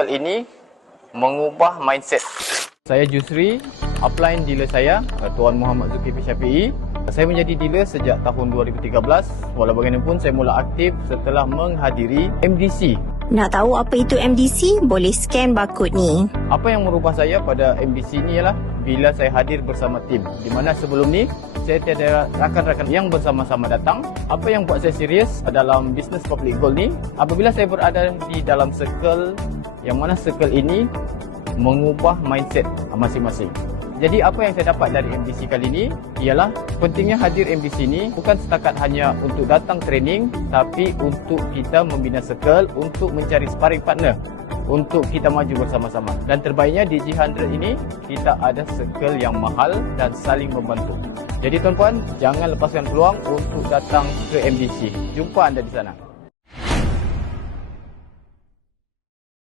circle ini mengubah mindset. Saya Jusri, upline dealer saya, Tuan Muhammad Zulkifli Syafiee. Saya menjadi dealer sejak tahun 2013. Walau bagaimanapun saya mula aktif setelah menghadiri MDC. Nak tahu apa itu MDC? Boleh scan barcode ni. Apa yang merubah saya pada MDC ini ialah bila saya hadir bersama tim. Di mana sebelum ni saya tiada rakan-rakan yang bersama-sama datang. Apa yang buat saya serius dalam bisnes public gold ni apabila saya berada di dalam circle yang mana circle ini mengubah mindset masing-masing. Jadi apa yang saya dapat dari MDC kali ini ialah pentingnya hadir MDC ini bukan setakat hanya untuk datang training tapi untuk kita membina circle untuk mencari sparring partner untuk kita maju bersama-sama. Dan terbaiknya di G100 ini kita ada circle yang mahal dan saling membantu. Jadi tuan-puan jangan lepaskan peluang untuk datang ke MDC. Jumpa anda di sana.